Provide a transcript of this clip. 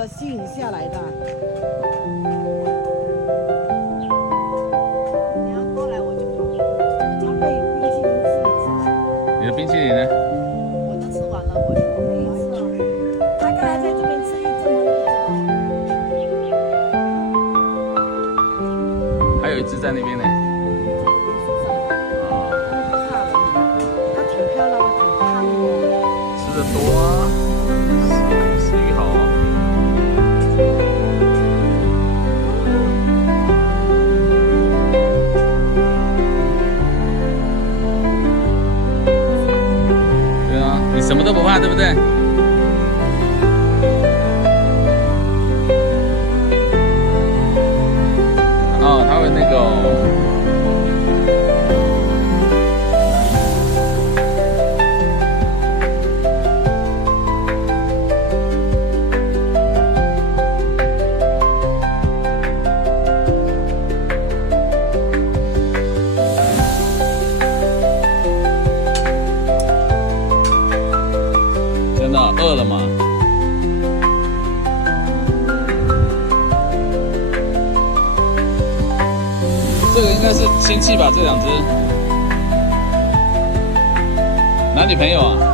个吸引下来的。你要过来我就跑。你被冰淇淋吃一下。你的冰淇淋呢？我都吃完了，我没有吃。他刚才在这边吃这么一只。还有一只在那边呢。它挺漂亮的，挺胖哦。吃的多啊，食欲好啊。对啊，你什么都不怕，对不对？哦，它会那个哦。真的饿了吗？这个应该是亲戚吧？这两只男女朋友啊？